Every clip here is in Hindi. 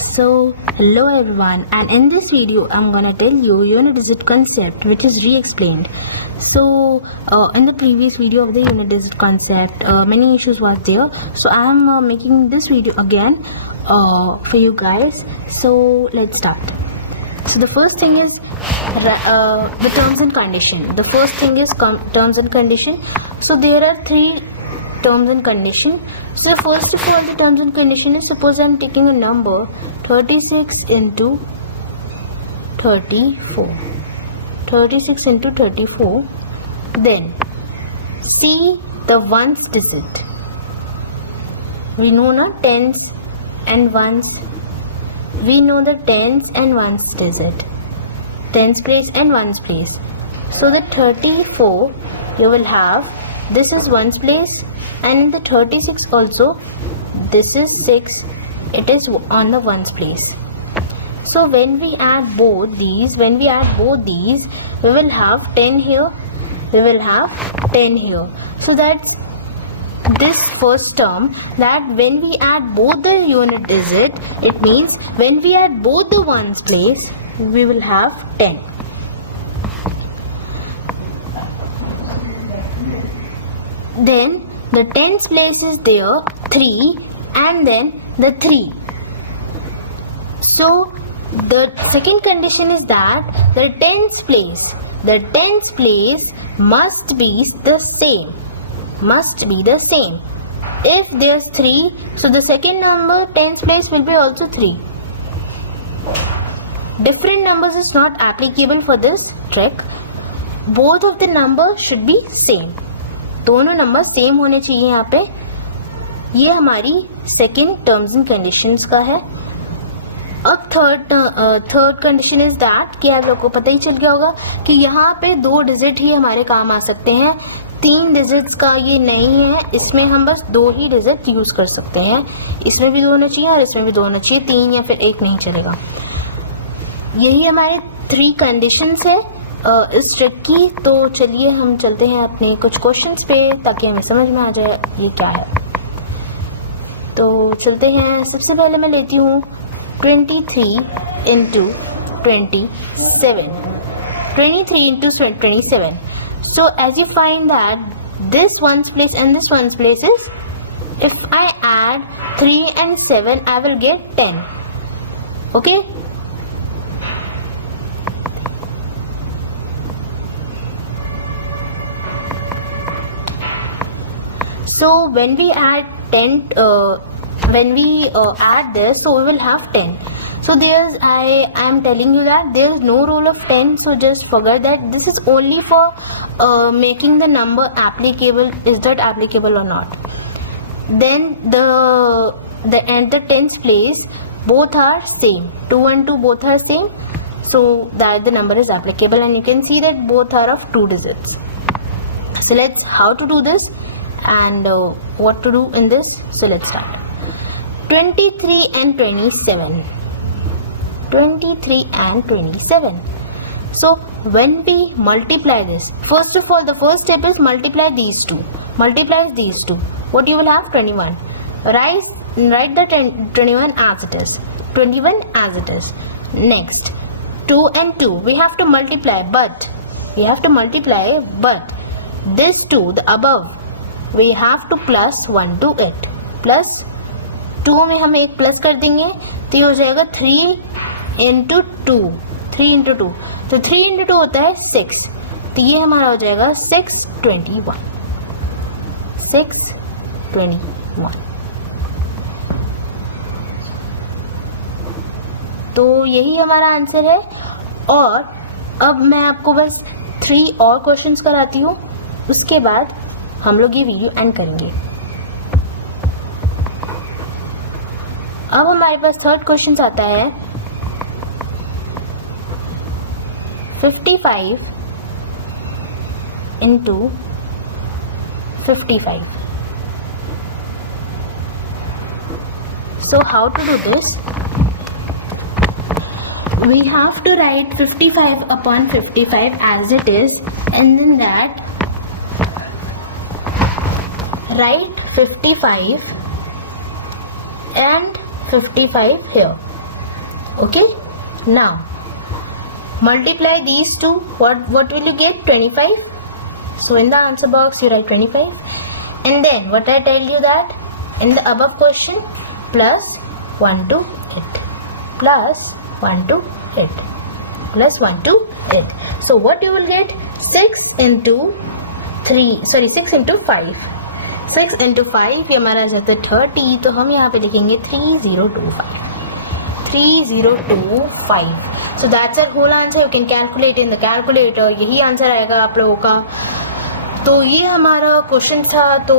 So hello everyone, and in this video I'm gonna tell you unit digit concept, which is re-explained. So in the previous video of the unit digit concept, many issues was there, so I am making this video again for you guys. So let's start. So the first thing is the terms and condition. The first thing is terms and condition. So there are three terms and condition. So first of all, the terms and condition is, suppose I am taking a number 36 into 34. 36 into 34. Then see the ones digit. We know not tens and ones. We know the tens and ones digit. Tens place and ones place. So the 34 you will have, this is ones place, and in the 36 also, this is 6, it is on the ones place. So when we add both these, we will have 10 here, we will have 10 here. So that's this first term, that when we add both the unit digit, it means when we add both the ones place, we will have 10. Then the tens place is there 3, and then the 3. So the second condition is that the tens place must be the same. If there's 3, so the second number tens place will be also 3. Different numbers is not applicable for this trick. Both of the numbers should be same. दोनों नंबर सेम होने चाहिए यहाँ पे. ये हमारी सेकेंड टर्म्स एंड कंडीशंस का है. अब थर्ड कंडीशन इज दैट कि आप लोग को पता ही चल गया होगा कि यहाँ पे 2 डिजिट ही हमारे काम आ सकते हैं. 3 डिजिट्स का ये नहीं है, इसमें हम बस 2 ही डिजिट यूज कर सकते हैं. इसमें भी 2 होना चाहिए और इसमें भी 2 होना चाहिए. 3 या फिर 1 नहीं चलेगा. यही हमारे 3 कंडीशंस है इस ट्रिक की. तो चलिए हम चलते हैं अपने कुछ क्वेश्चंस पे, ताकि हमें समझ में आ जाए ये क्या है. तो चलते हैं. सबसे पहले मैं लेती हूँ 23 into 27. 23 into 27. So as you find that this ones place and this ones place is, if I add 3 and 7, I will get 10. Okay. So when we add 10, add this, so we will have 10. So I am telling you that there is no rule of 10. So just forget that. This is only for making the number applicable. Is that applicable or not? Then the tens place, both are same. 2 and 2 both are same. So that the number is applicable, and you can see that both are of 2 digits. So let's how to do this and what to do in this. So let's start. 23 and 27. 23 and 27. So when we multiply this, first of all, the first step is multiply these two. Multiply these two. What you will have? 21. Write the 21 as it is. 21 as it is. Next, 2 and 2. We have to multiply, but this 2, the above, we have to plus 1 to it. Plus 2 में हम एक प्लस कर देंगे, तो ये हो जाएगा 3 into 2. 3 into 2. तो 3 into 2 होता है 6. तो ये हमारा हो जाएगा 621. 621. तो यही हमारा आंसर है. और अब मैं आपको बस 3 और क्वेश्चंस कराती हूँ, उसके बाद हम लोग ये वीडियो एंड करेंगे. अब हमारे पास थर्ड क्वेश्चन आता है 55 into 55. So how to do this? We have to write 55 upon 55 as it is, and then that write 55 and 55 here. Okay, now multiply these two. What will you get? 25. So in the answer box you write 25, and then what I tell you that in the above question, plus 1 to it, plus 1 to it, plus 1 to it. So what you will get? 6 into 5. 6 into 5 ये हमारा आ जाता है 30, तो हम यहाँ पे लिखेंगे 3025. 3025. So that's our whole answer. You can calculate in the calculator. यही आंसर आएगा आप लोगों का. तो ये हमारा क्वेश्चन था. तो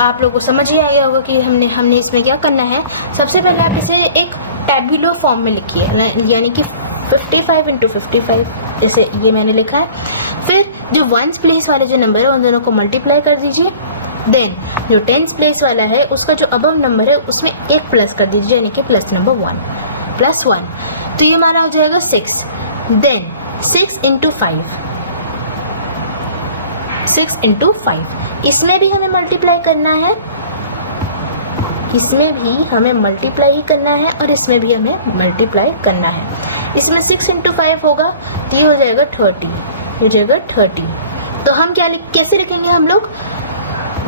आप लोगों को समझ ही आ गया होगा कि हमने इसमें क्या करना है. सबसे पहले आप इसे एक टेबुलर फॉर्म में लिखिए, यानी कि 55 into 55 जैसे ये मैंने लिखा है. फिर जो वंस प्लेस वाले जो नंबर है उन दोनों को मल्टीप्लाई कर दीजिए. देन जो टेंस प्लेस वाला है उसका जो अबव नंबर है उसमें एक प्लस कर दीजिए, यानी कि प्लस नंबर 1, प्लस 1. तो ये हमारा हो जाएगा 6. Then 6 into 5. 6 into 5. इसमें भी हमें मल्टीप्लाई करना है, इसमें भी हमें मल्टीप्लाई ही करना है, और इसमें भी हमें मल्टीप्लाई करना है. इसमें 6 into 5 होगा तो ये हो जाएगा 30. हो जाएगा 30. तो हम कैसे लिखेंगे हम लोग?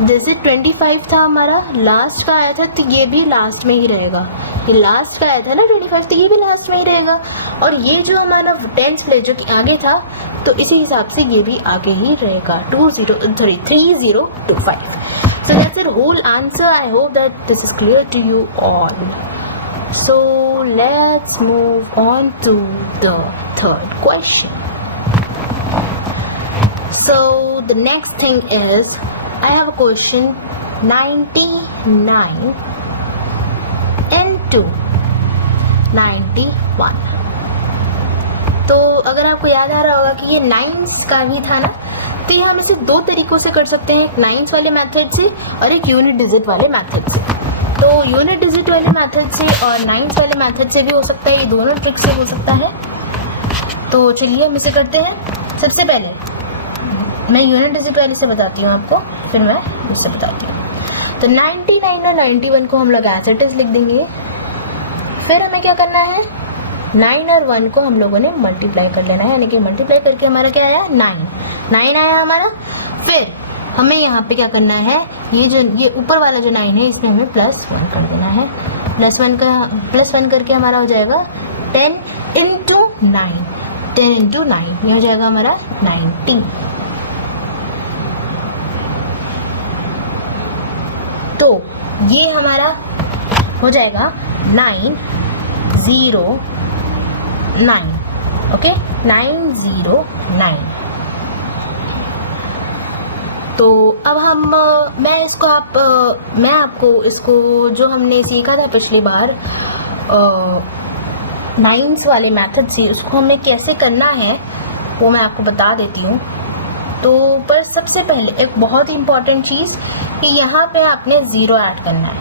जैसे 25 था हमारा, लास्ट का आया था, तो ये भी लास्ट में ही रहेगा. ये लास्ट का आया था ना 25, तो ये भी लास्ट में ही रहेगा. और ये जो हमारा टेंस प्लेस जो कि आगे था, तो इसी हिसाब से ये भी आगे ही रहेगा. 3025. So that's the whole answer. I hope that this is clear to you all. So let's move on to the third question. So the next thing is, I have a question 99 into 91. तो अगर आपको याद आ रहा होगा कि ये नाइन्स का ही था ना, तो ये हम इसे दो तरीकों से कर सकते हैं, एक नाइन्स वाले मेथड से और एक यूनिट डिजिट वाले मेथड से. तो यूनिट डिजिट वाले मेथड से और नाइन्स वाले मेथड से भी हो सकता है, ये दोनों ट्रिक से हो सकता है. तो चलिए हम इसे करते हैं. सबसे पहले मैं यूनिट डिजिट वाले से बताती हूँ आपको, फिर मैं उससे बताती हूँ. तो 99 और 91 को हम लोग एज इट इज लिख देंगे. फिर हमें क्या करना है? 9 और 1 को हम लोगों ने मल्टीप्लाई कर लेना है, यानी कि मल्टीप्लाई करके हमारा क्या आया? 9 आया हमारा. फिर हमें यहाँ पे क्या करना है? ये ऊपर वाला जो 9 है इसमें हमें प्लस 1 कर देना है. प्लस 1 करके हमारा हो जाएगा 10 into 9. 10 into 9 ये हो जाएगा हमारा 90. तो ये हमारा हो जाएगा 909. ओके, 909. तो अब मैं आपको इसको जो हमने सीखा था पिछली बार नाइन्स वाले मेथड से, उसको हमें कैसे करना है वो मैं आपको बता देती हूँ. तो पर सबसे पहले एक बहुत ही इम्पॉर्टेंट चीज़ कि यहाँ पे आपने 0 ऐड करना है.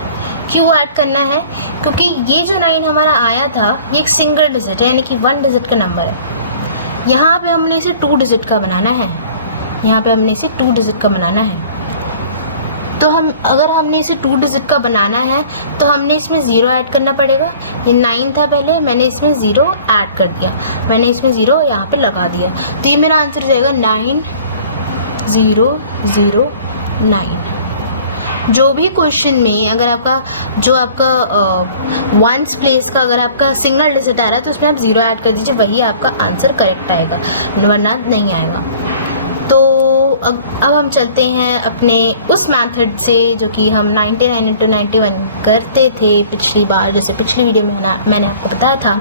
क्यों ऐड करना है? क्योंकि ये जो 9 हमारा आया था ये एक सिंगल डिजिट है, यानी कि 1 डिजिट का नंबर है. यहाँ पे हमने इसे 2 डिजिट का बनाना है. यहाँ पे हमने इसे 2 डिजिट का बनाना है. तो अगर हमने इसे 2 डिजिट का बनाना है तो हमने इसमें 0 ऐड करना पड़ेगा. ये 9 था पहले, मैंने इसमें 0 ऐड कर दिया, मैंने इसमें 0 यहाँ पे लगा दिया. तो ये मेरा आंसर हो जाएगा 9009. जो भी क्वेश्चन में अगर आपका वंस प्लेस का अगर आपका सिंगल डिजिट आ रहा है तो उसमें आप 0 ऐड कर दीजिए, वही आपका आंसर करेक्ट आएगा, वरना नहीं आएगा. तो अब हम चलते हैं अपने उस मेथड से जो कि हम 99 into 91 करते थे पिछली बार, जैसे पिछली वीडियो में मैंने आपको बताया था.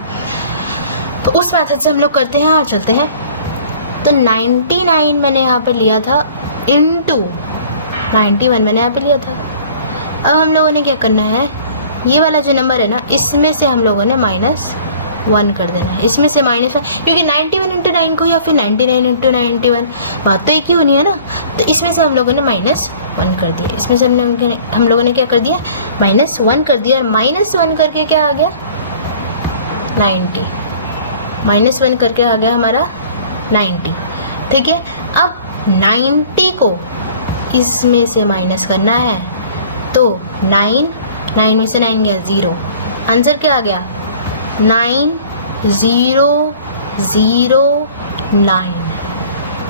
तो उस मेथड से हम लोग करते हैं और चलते हैं. तो 99 मैंने यहाँ पे लिया था इंटू 91 मैंने यहाँ पे लिया था. अब हम लोगों ने क्या करना है? ये वाला जो नंबर है ना, इसमें से हम लोगों ने -1 कर देना है. इसमें से -1, क्योंकि 91 into 9 को या फिर 99 into 91 बात तो एक ही होनी है ना. तो इसमें से हम लोगों ने -1 कर दिया. इसमें से हम लोगों ने क्या कर दिया? -1 कर दिया. और -1 करके क्या आ गया? 90. -1 करके आ गया हमारा 90. ठीक है. अब 90 को इसमें से माइनस करना है, तो 9 में से 9 गया 0. आंसर क्या आ गया? 9 009।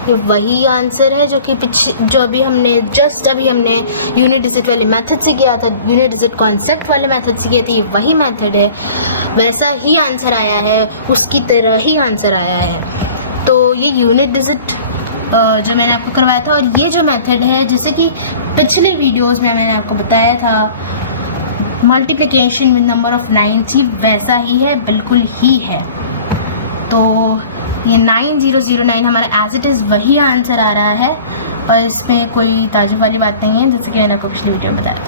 ये वही आंसर है जो कि जो अभी हमने यूनिट डिजिट वाले मेथड से किया था, यूनिट डिजिट कॉन्सेप्ट वाले मेथड से किया था। ये वही मेथड है, वैसा ही आंसर आया है, उसकी तरह ही आंसर आया है। तो ये यूनिट डिजिट जो मैंने आपको करवाया था, और ये जो मेथड है जैसे कि पिछले वीडियोस में मैंने आपको बताया था मल्टीप्लिकेशन विद नंबर ऑफ 9, वैसा ही है, बिल्कुल ही है। तो ये 9009 हमारा एज इट इज़ वही आंसर आ रहा है, और इसमें कोई ताजुब वाली बात नहीं है, जैसे कि मैंने आपको पिछली वीडियो में बताया था।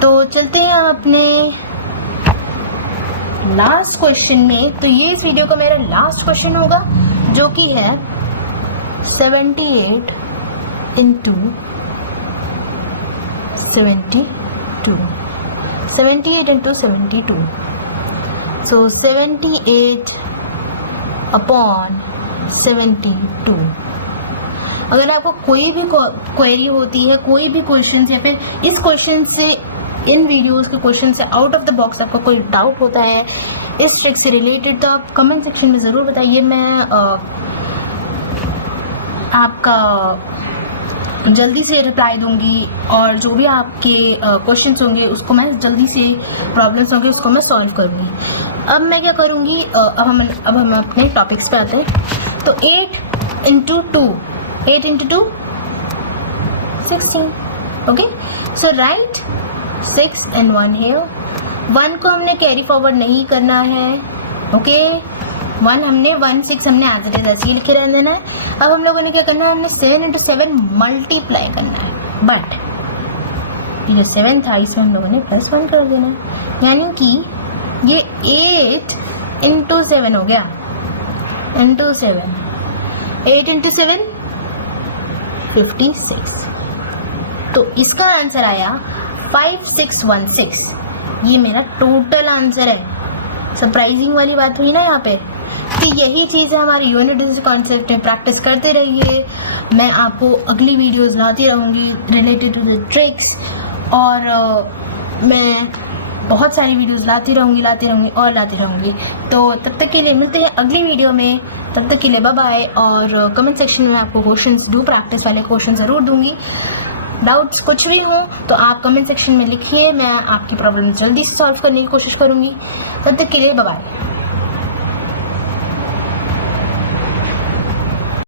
तो चलते हैं अपने लास्ट क्वेश्चन में। तो ये इस वीडियो का मेरा लास्ट क्वेश्चन होगा, जो कि है 78 into 72। 78 into 72। So 78 upon 72। अगर आपको कोई भी क्वेरी होती है, कोई भी क्वेश्चन या फिर इस क्वेश्चन से, इन वीडियोस के क्वेश्चन से आउट ऑफ द बॉक्स आपका कोई डाउट होता है इस ट्रिक से रिलेटेड, तो आप कमेंट सेक्शन में ज़रूर बताइए। मैं आपका जल्दी से रिप्लाई दूंगी, और जो भी आपके क्वेश्चंस होंगे उसको मैं जल्दी से, प्रॉब्लम्स होंगे उसको मैं सॉल्व करूंगी। अब मैं क्या करूंगी, अब हम अपने टॉपिक्स पे आते हैं। तो 8 into 2 16। Okay, so right 6 and 1 here। 1 को हमने कैरी फॉरवर्ड नहीं करना है। ओके, 1 हमने 1 6 हमने एज इट इज ऐसे ही लिखे रहने देना है। अब हम लोगों ने क्या करना है, हमने 7 into 7 मल्टीप्लाई करना है, बट ये 7 था इसमें हम लोगों ने +1 कर देना है, यानी कि ये 8 into 7 हो गया, into 7, 8 into 7 56। तो इसका आंसर आया 5616। ये मेरा टोटल आंसर है। सरप्राइजिंग वाली बात हुई ना यहाँ पे। तो यही चीज़ है हमारी यूनिट डिजिट कॉन्सेप्ट में। प्रैक्टिस करते रहिए, मैं आपको अगली वीडियोस लाती रहूँगी रिलेटेड टू द ट्रिक्स, और मैं बहुत सारी वीडियोस लाती रहूँगी। तो तब तक के लिए मिलते हैं अगली वीडियो में। तब तक के लिए बाय बाय। और कमेंट सेक्शन में आपको क्वेश्चंस, प्रैक्टिस वाले क्वेश्चन ज़रूर दूंगी। डाउट्स कुछ भी हो तो आप कमेंट सेक्शन में लिखिए, मैं आपकी प्रॉब्लम जल्दी से सॉल्व करने की कोशिश करूँगी। तब तक के लिए बाय बाय।